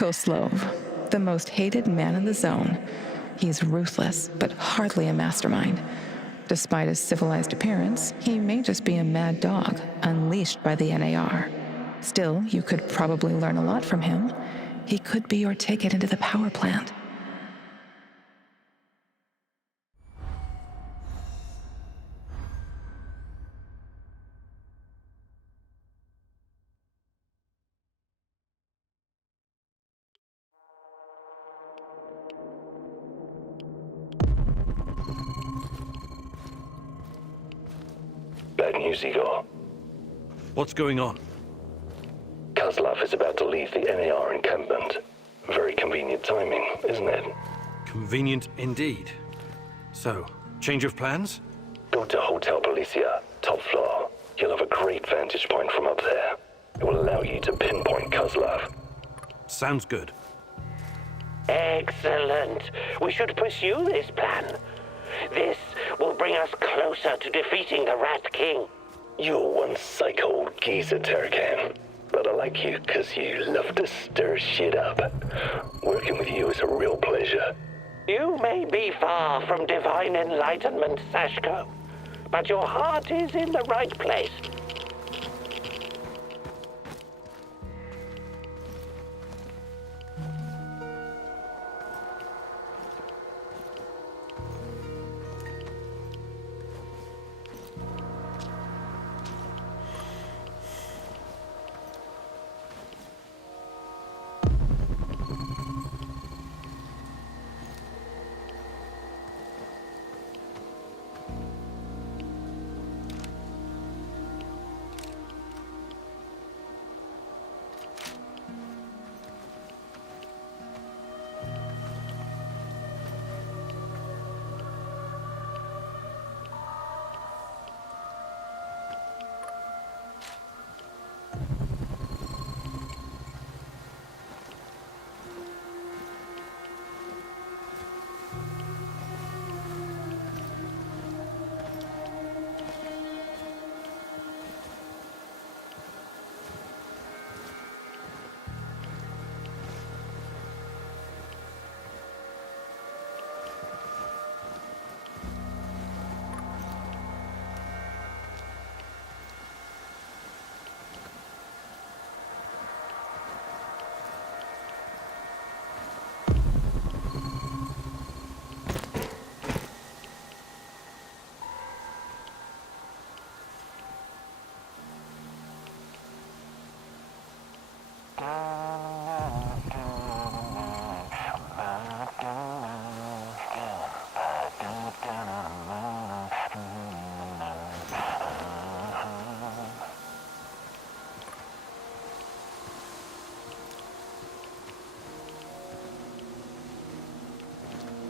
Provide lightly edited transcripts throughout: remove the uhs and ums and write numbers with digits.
Kozlov, the most hated man in the zone. He's ruthless, but hardly a mastermind. Despite his civilized appearance, he may just be a mad dog, unleashed by the NAR. Still, you could probably learn a lot from him. He could be your ticket into the power plant. Bad news, Igor. What's going on? Kozlov is about to leave the NAR encampment. Very convenient timing, isn't it? Convenient indeed. So, change of plans? Go to Hotel Policia, top floor. You'll have a great vantage point from up there. It will allow you to pinpoint Kozlov. Sounds good. Excellent. We should pursue this plan. This will bring us closer to defeating the Rat King. You're one psycho geezer, Turkan. But I like you because you love to stir shit up. Working with you is a real pleasure. You may be far from divine enlightenment, Sashko, but your heart is in the right place.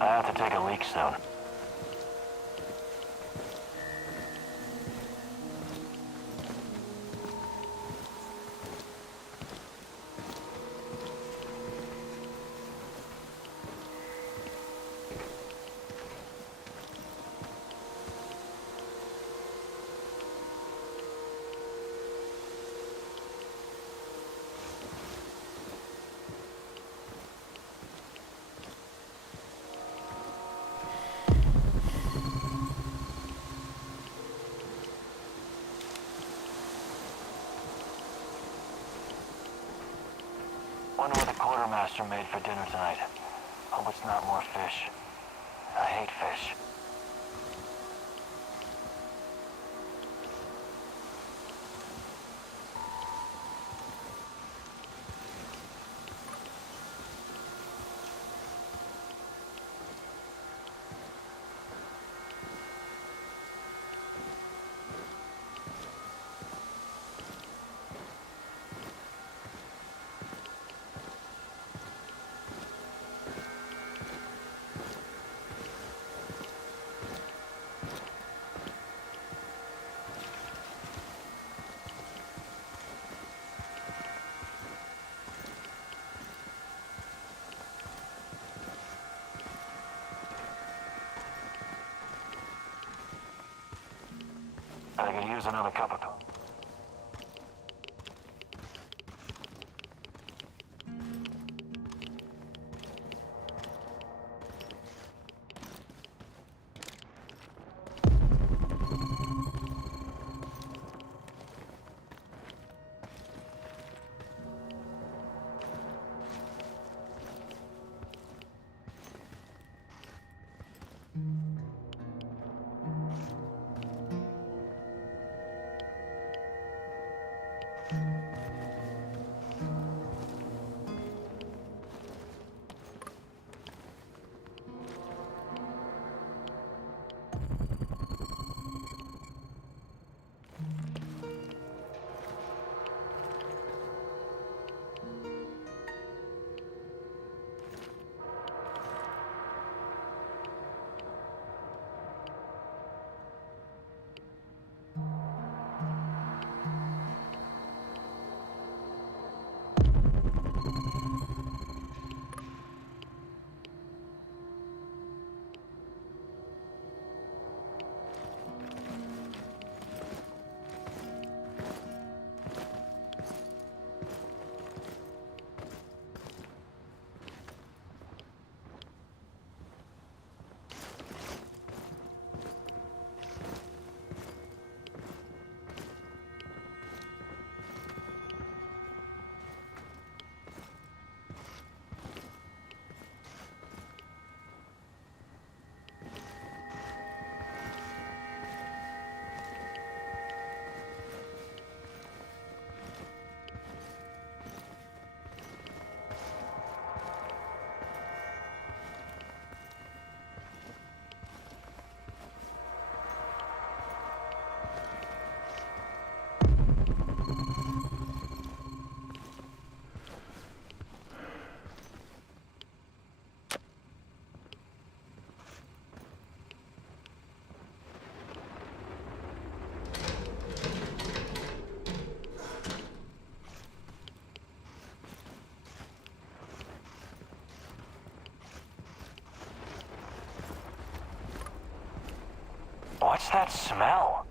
I have to take a leak soon. Wonder what the quartermaster made for dinner tonight. Hope it's not more fish. I hate fish. I could use another cup of coffee. What's that smell?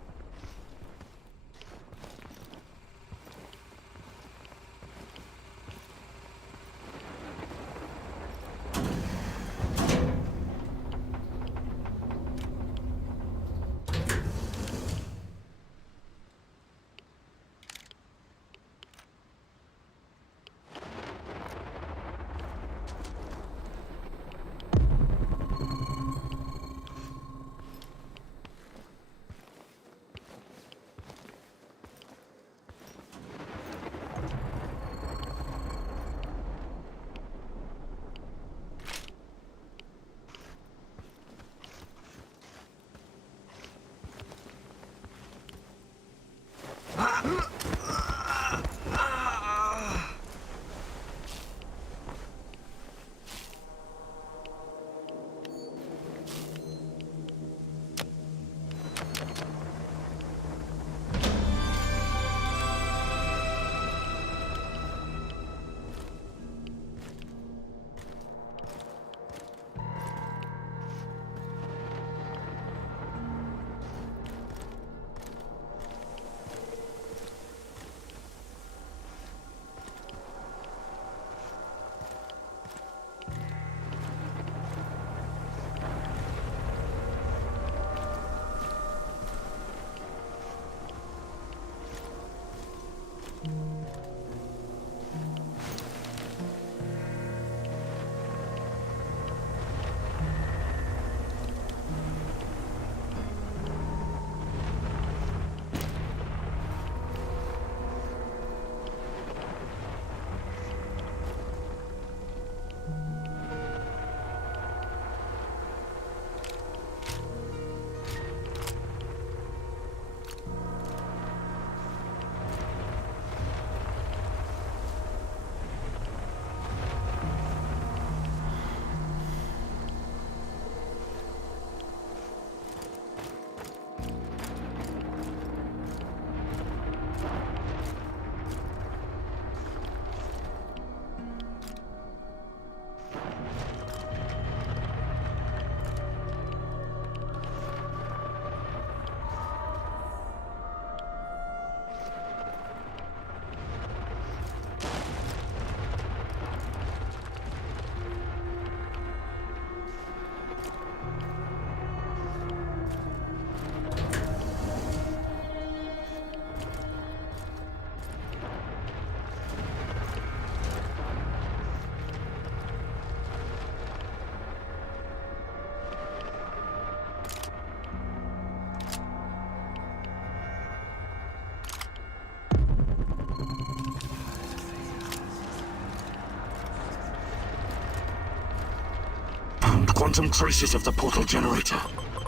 Quantum traces of the portal generator.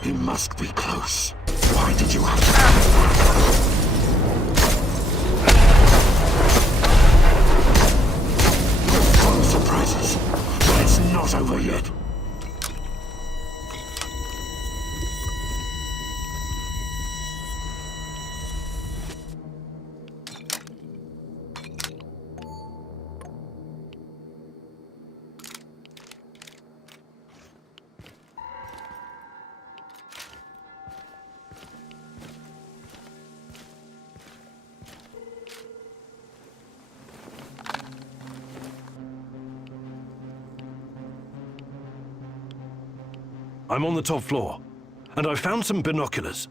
He must be close. Why did you have to... Fun surprises. But it's not over yet. I'm on the top floor, and I found some binoculars.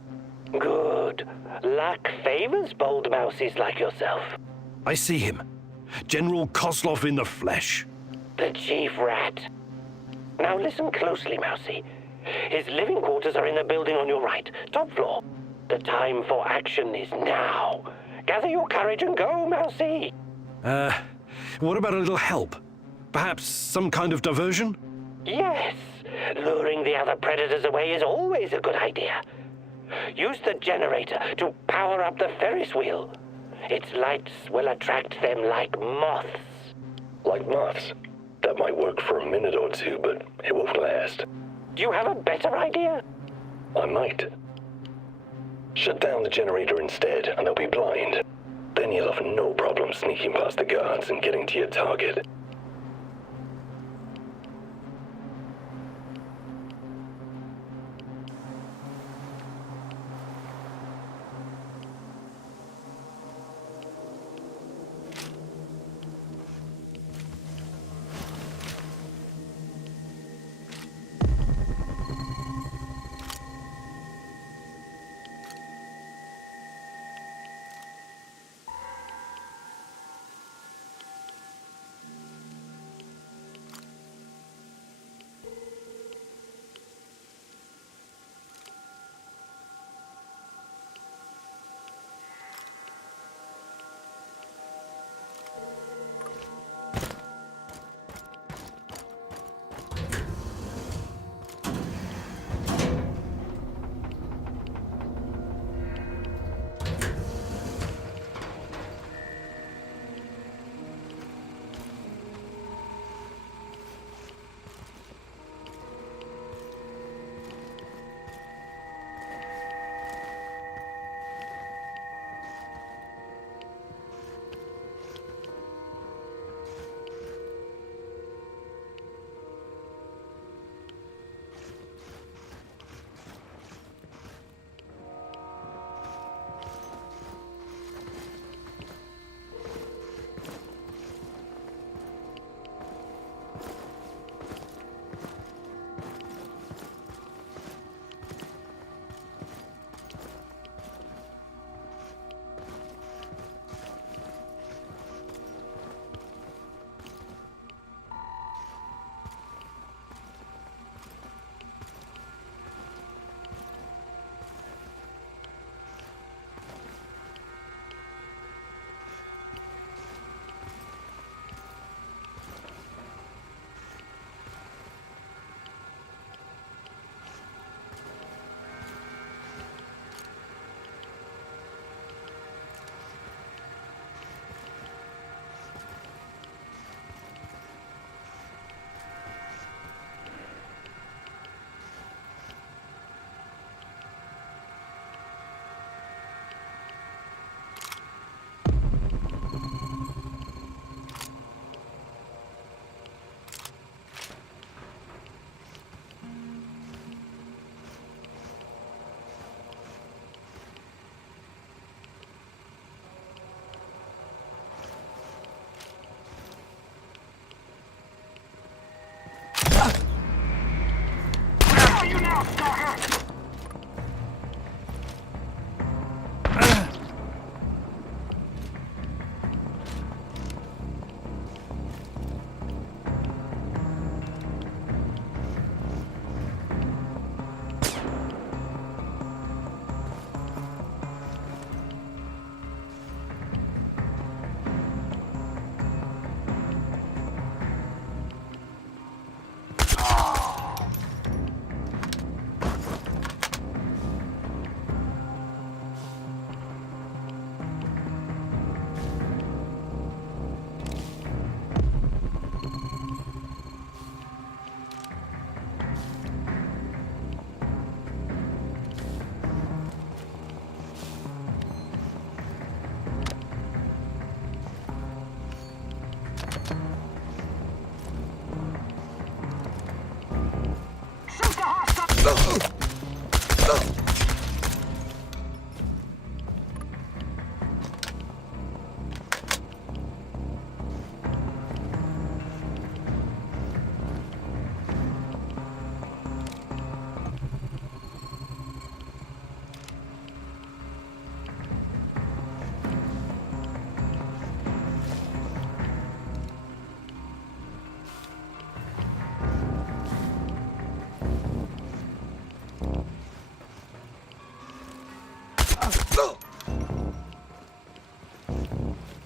Good. Luck favors bold mouses like yourself. I see him. General Kozlov in the flesh. The chief rat. Now listen closely, Mousy. His living quarters are in the building on your right, top floor. The time for action is now. Gather your courage and go, Mousy. What about a little help? Perhaps some kind of diversion? Yes. Luring the other predators away is always a good idea. Use the generator to power up the Ferris wheel. Its lights will attract them like moths. Like moths? That might work for a minute or two, but it won't last. Do you have a better idea? I might. Shut down the generator instead, and they'll be blind. Then you'll have no problem sneaking past the guards and getting to your target.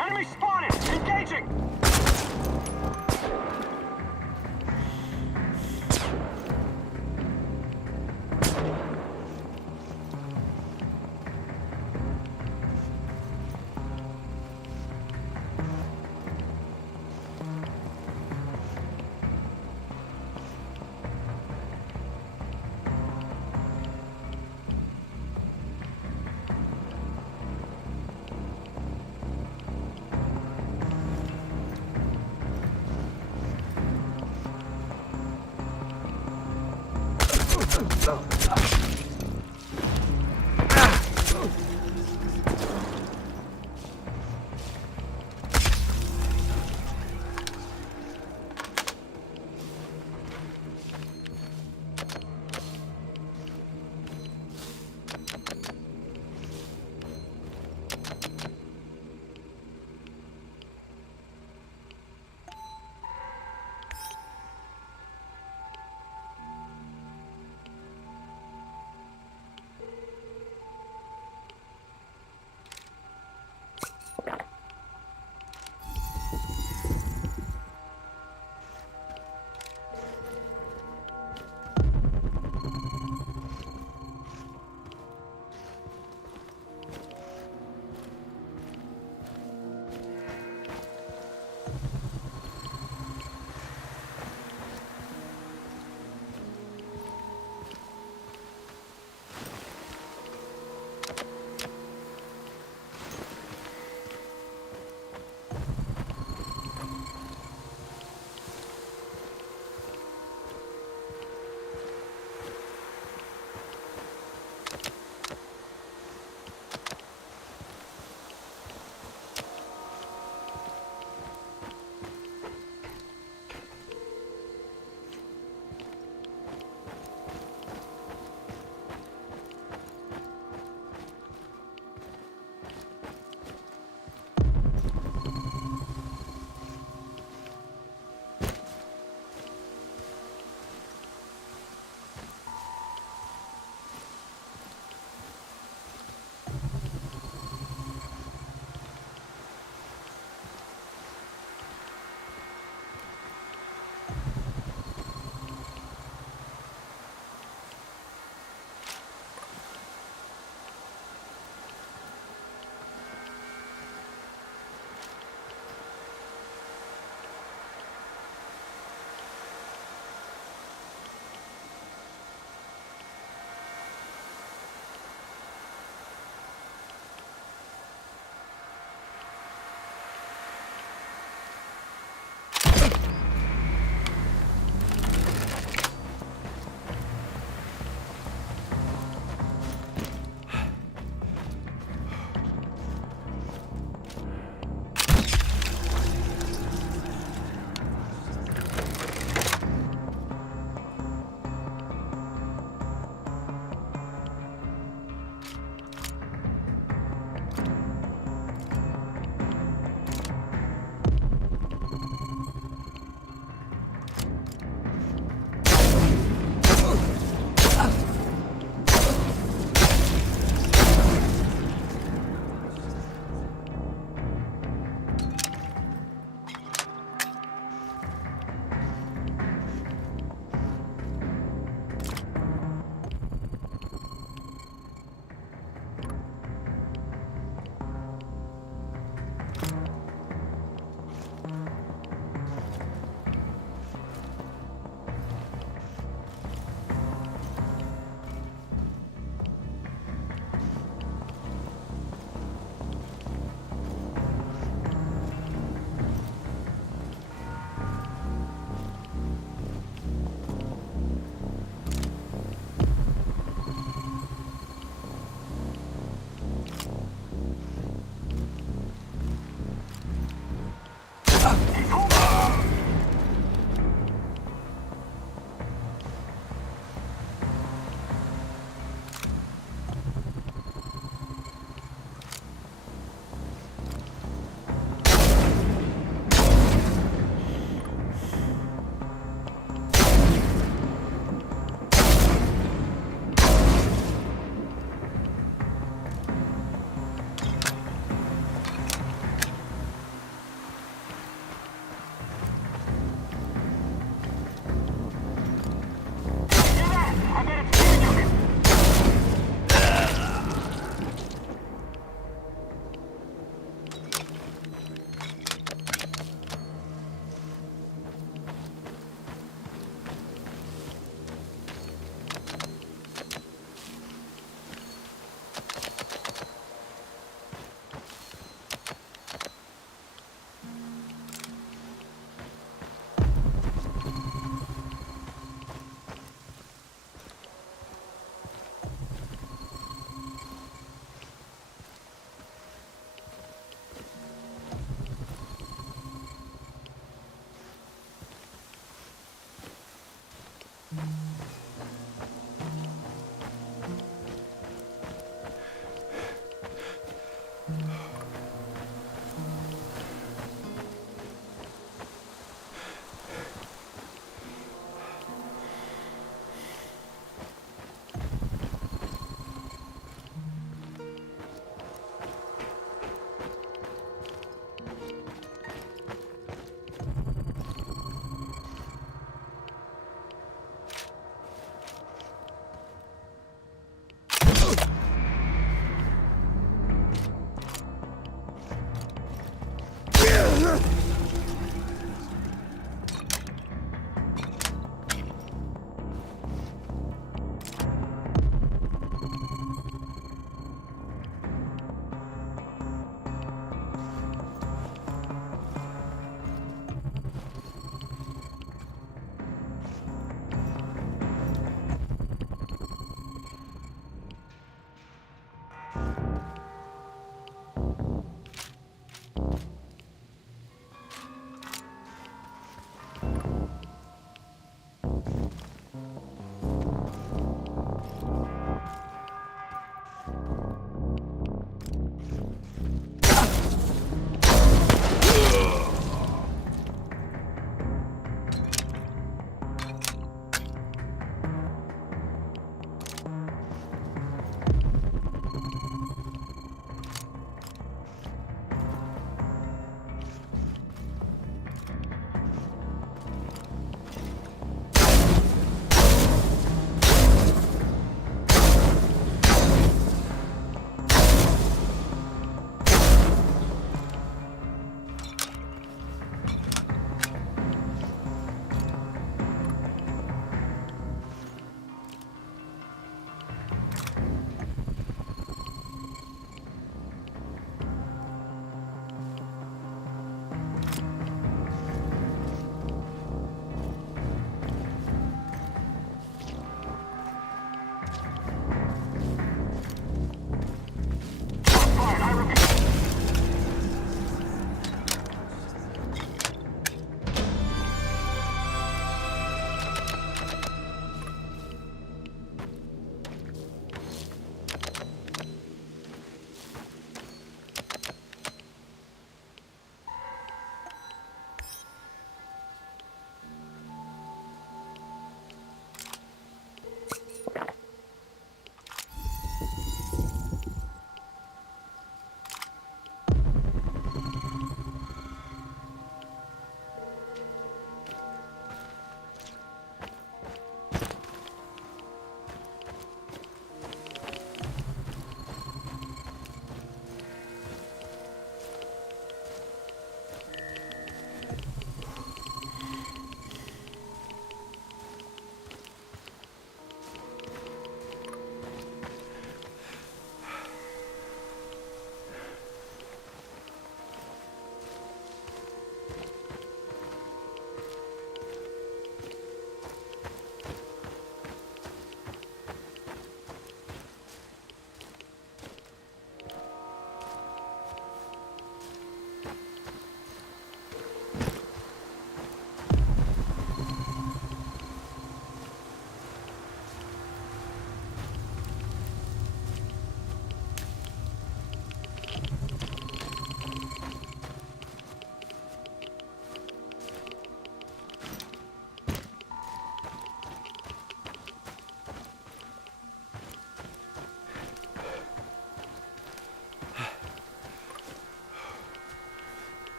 Enemy spotted! Engaging!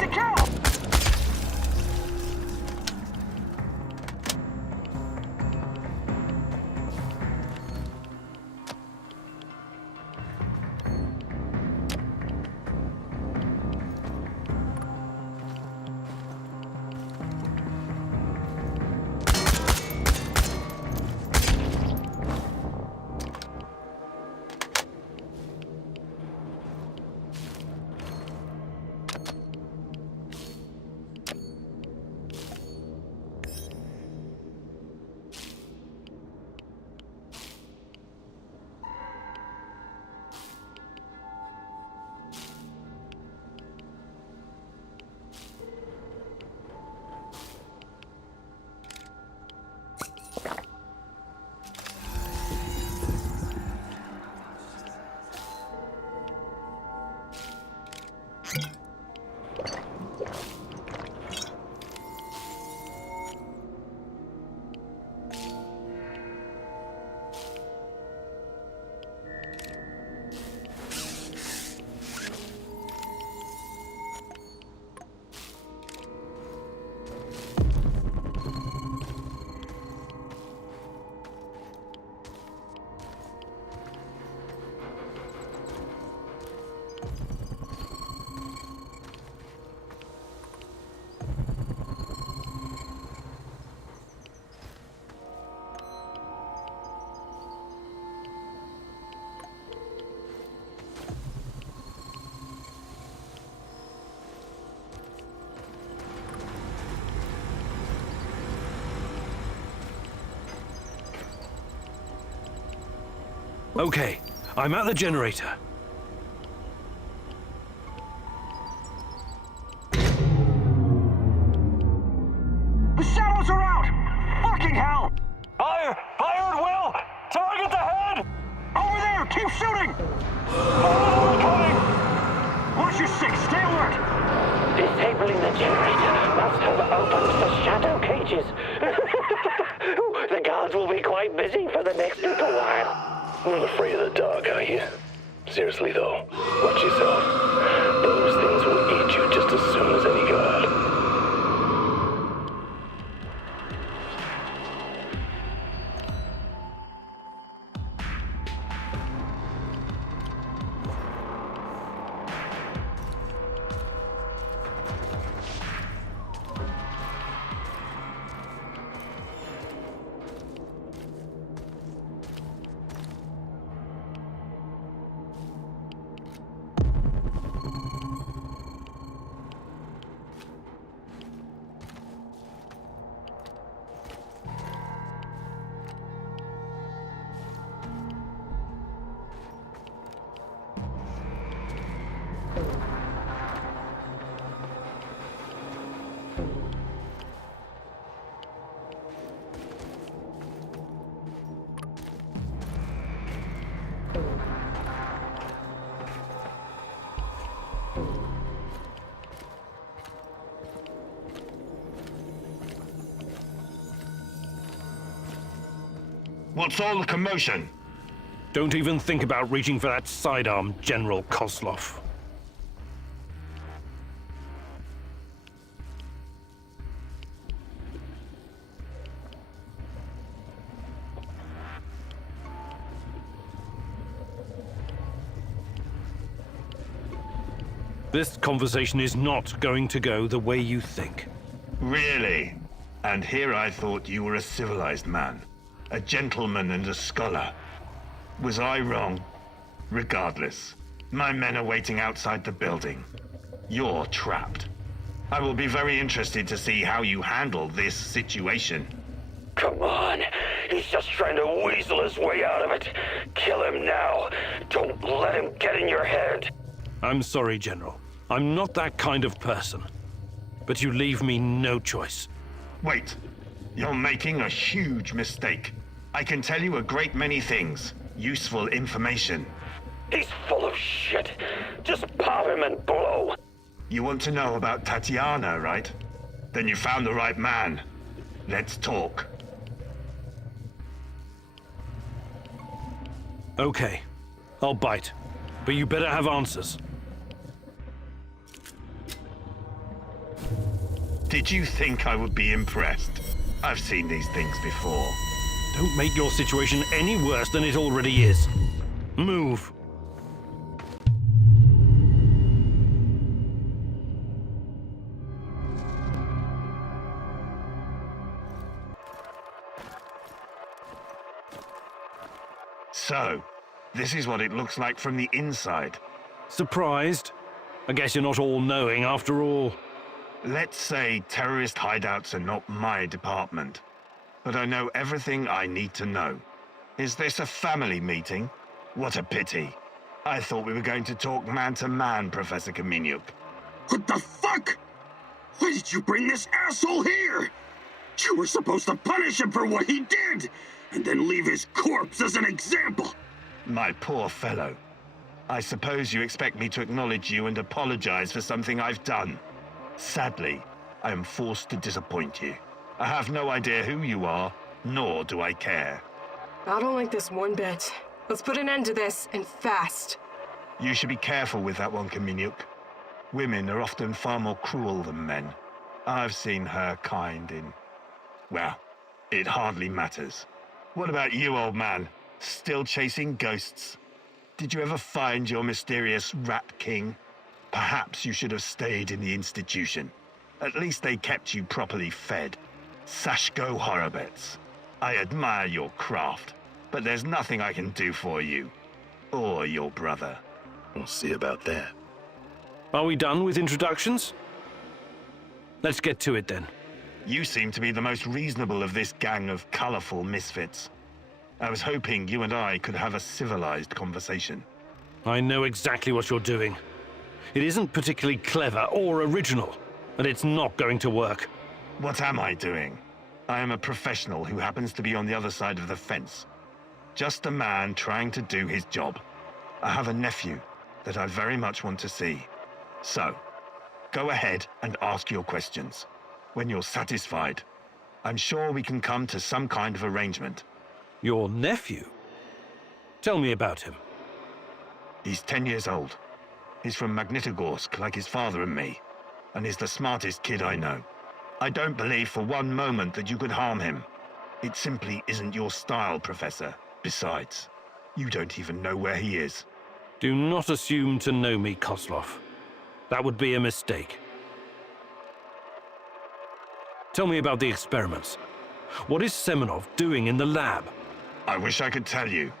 to kill! Okay, I'm at the generator. The shadows are out! Fucking hell! Fire! Fire at will! Target the head! Over there! Keep shooting! Fire coming! Watch your six! Stay alert! Disabling the generator must have opened the shadow cages. The guards will be quite busy for the next little while. Not afraid of the dark, are you? Seriously, though, watch yourself. Those things will eat you just as soon as any guard. What's all the commotion? Don't even think about reaching for that sidearm, General Kozlov. This conversation is not going to go the way you think. Really? And here I thought you were a civilized man, a gentleman and a scholar. Was I wrong? Regardless, my men are waiting outside the building. You're trapped. I will be very interested to see how you handle this situation. Come on. He's just trying to weasel his way out of it. Kill him now. Don't let him get in your head. I'm sorry, General. I'm not that kind of person. But you leave me no choice. Wait. You're making a huge mistake. I can tell you a great many things. Useful information. He's full of shit. Just pop him and blow. You want to know about Tatiana, right? Then you found the right man. Let's talk. Okay. I'll bite. But you better have answers. Did you think I would be impressed? I've seen these things before. Don't make your situation any worse than it already is. Move. So, this is what it looks like from the inside. Surprised? I guess you're not all-knowing after all. Let's say terrorist hideouts are not my department, but I know everything I need to know. Is this a family meeting? What a pity. I thought we were going to talk man-to-man, Professor Kaminyuk. What the fuck? Why did you bring this asshole here? You were supposed to punish him for what he did, and then leave his corpse as an example. My poor fellow. I suppose you expect me to acknowledge you and apologize for something I've done. Sadly, I am forced to disappoint you. I have no idea who you are, nor do I care. I don't like this one bit. Let's put an end to this, and fast. You should be careful with that one, Kaminyuk. Women are often far more cruel than men. I've seen her kind in... well, it hardly matters. What about you, old man? Still chasing ghosts? Did you ever find your mysterious Rat King? Perhaps you should have stayed in the institution. At least they kept you properly fed. Sashko Horobets. I admire your craft, but there's nothing I can do for you. Or your brother. We'll see about that. Are we done with introductions? Let's get to it then. You seem to be the most reasonable of this gang of colorful misfits. I was hoping you and I could have a civilized conversation. I know exactly what you're doing. It isn't particularly clever or original, and it's not going to work. What am I doing? I am a professional who happens to be on the other side of the fence. Just a man trying to do his job. I have a nephew that I very much want to see. So, go ahead and ask your questions. When you're satisfied, I'm sure we can come to some kind of arrangement. Your nephew? Tell me about him. He's 10 years old. He's from Magnitogorsk, like his father and me, and he's the smartest kid I know. I don't believe for one moment that you could harm him. It simply isn't your style, Professor. Besides, you don't even know where he is. Do not assume to know me, Kozlov. That would be a mistake. Tell me about the experiments. What is Semenov doing in the lab? I wish I could tell you,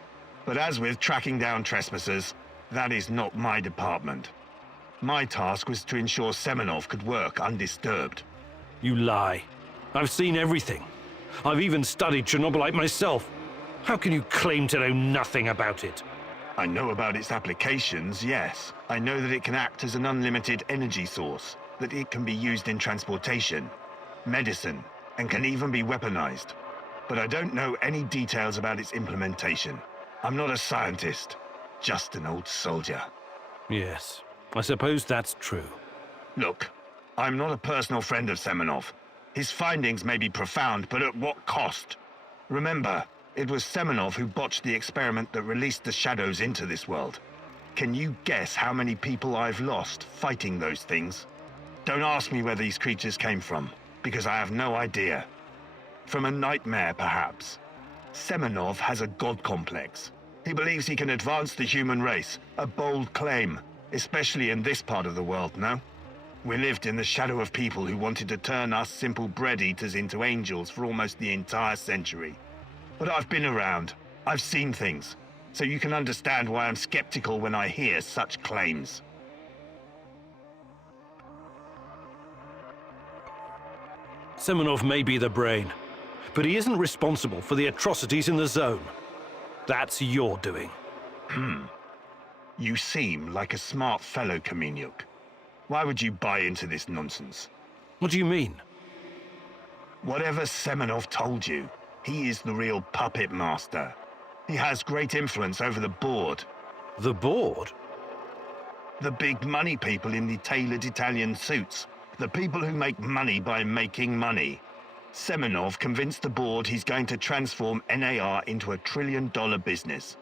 but as with tracking down trespassers, that is not my department. My task was to ensure Semenov could work undisturbed. You lie. I've seen everything. I've even studied Chernobylite myself. How can you claim to know nothing about it? I know about its applications, yes. I know that it can act as an unlimited energy source, that it can be used in transportation, medicine, and can even be weaponized. But I don't know any details about its implementation. I'm not a scientist, just an old soldier. Yes, I suppose that's true. Look, I'm not a personal friend of Semenov. His findings may be profound, but at what cost? Remember, it was Semenov who botched the experiment that released the shadows into this world. Can you guess how many people I've lost fighting those things? Don't ask me where these creatures came from, because I have no idea. From a nightmare, perhaps. Semenov has a god complex. He believes he can advance the human race, a bold claim, especially in this part of the world, no? We lived in the shadow of people who wanted to turn us simple bread-eaters into angels for almost the entire century. But I've been around. I've seen things. So you can understand why I'm skeptical when I hear such claims. Semenov may be the brain, but he isn't responsible for the atrocities in the zone. That's your doing. You seem like a smart fellow, Kaminyuk. Why would you buy into this nonsense? What do you mean? Whatever Semenov told you, he is the real puppet master. He has great influence over the board. The board? The big money people in the tailored Italian suits. The people who make money by making money. Semenov convinced the board he's going to transform NAR into a $1 trillion business.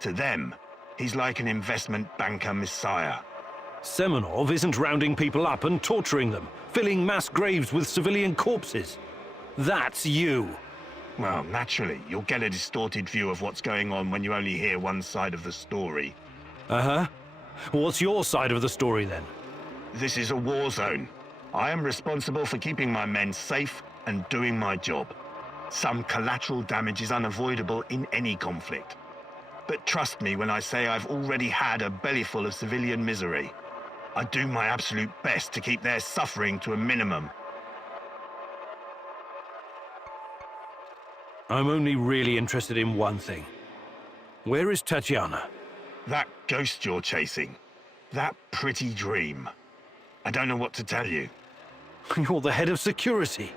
To them, he's like an investment banker messiah. Semenov isn't rounding people up and torturing them, filling mass graves with civilian corpses. That's you. Well, naturally, you'll get a distorted view of what's going on when you only hear one side of the story. Uh-huh. What's your side of the story, then? This is a war zone. I am responsible for keeping my men safe and doing my job. Some collateral damage is unavoidable in any conflict. But trust me when I say I've already had a bellyful of civilian misery. I do my absolute best to keep their suffering to a minimum. I'm only really interested in one thing. Where is Tatiana? That ghost you're chasing. That pretty dream. I don't know what to tell you. You're the head of security.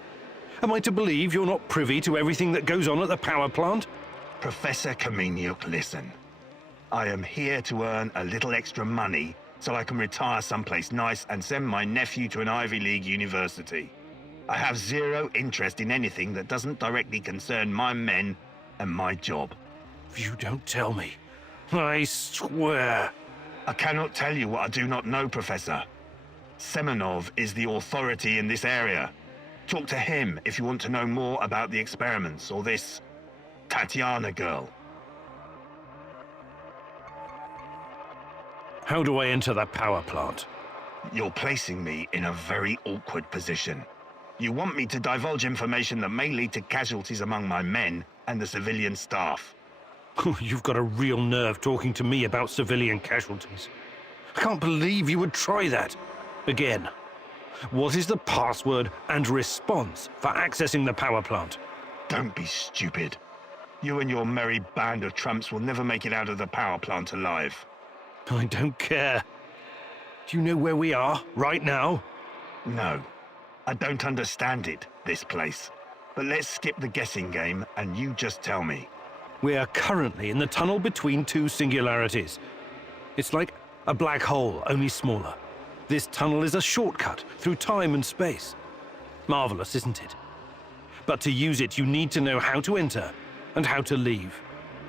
Am I to believe you're not privy to everything that goes on at the power plant? Professor Kameniuk, listen. I am here to earn a little extra money so I can retire someplace nice and send my nephew to an Ivy League university. I have zero interest in anything that doesn't directly concern my men and my job. You don't tell me. I swear. I cannot tell you what I do not know, Professor. Semenov is the authority in this area. Talk to him if you want to know more about the experiments or this Tatiana girl. How do I enter that power plant? You're placing me in a very awkward position. You want me to divulge information that may lead to casualties among my men and the civilian staff. You've got a real nerve talking to me about civilian casualties. I can't believe you would try that. Again. What is the password and response for accessing the power plant? Don't be stupid. You and your merry band of trumps will never make it out of the power plant alive. I don't care. Do you know where we are, right now? No. I don't understand it, this place. But let's skip the guessing game and you just tell me. We are currently in the tunnel between two singularities. It's like a black hole, only smaller. This tunnel is a shortcut through time and space. Marvelous, isn't it? But to use it, you need to know how to enter and how to leave.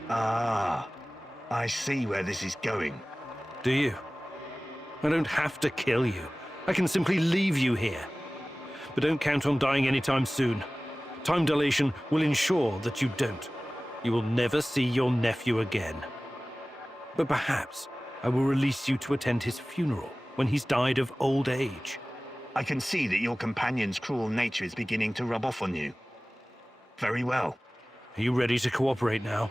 Ah, I see where this is going. Do you? I don't have to kill you. I can simply leave you here. But don't count on dying anytime soon. Time dilation will ensure that you don't. You will never see your nephew again. But perhaps I will release you to attend his funeral when he's died of old age. I can see that your companion's cruel nature is beginning to rub off on you. Very well. Are you ready to cooperate now?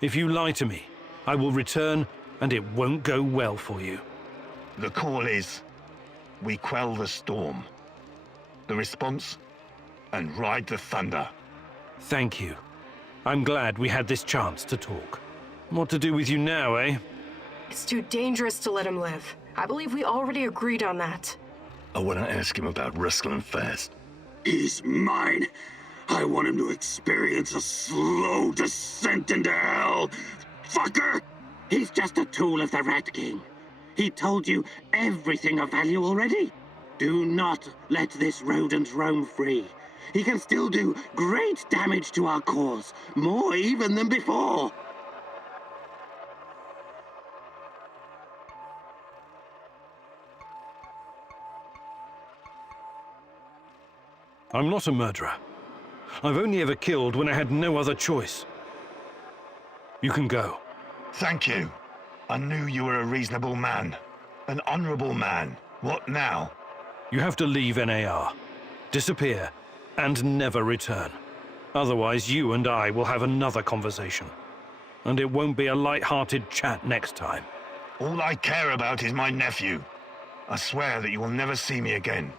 If you lie to me, I will return and it won't go well for you. The call is, we quell the storm. The response, and ride the thunder. Thank you. I'm glad we had this chance to talk. What to do with you now, eh? It's too dangerous to let him live. I believe we already agreed on that. I want to ask him about Rusklin fast. He's mine. I want him to experience a slow descent into hell. Fucker! He's just a tool of the Rat King. He told you everything of value already. Do not let this rodent roam free. He can still do great damage to our cause, more even than before. I'm not a murderer. I've only ever killed when I had no other choice. You can go. Thank you. I knew you were a reasonable man. An honorable man. What now? You have to leave NAR, disappear, and never return. Otherwise, you and I will have another conversation. And it won't be a light-hearted chat next time. All I care about is my nephew. I swear that you will never see me again.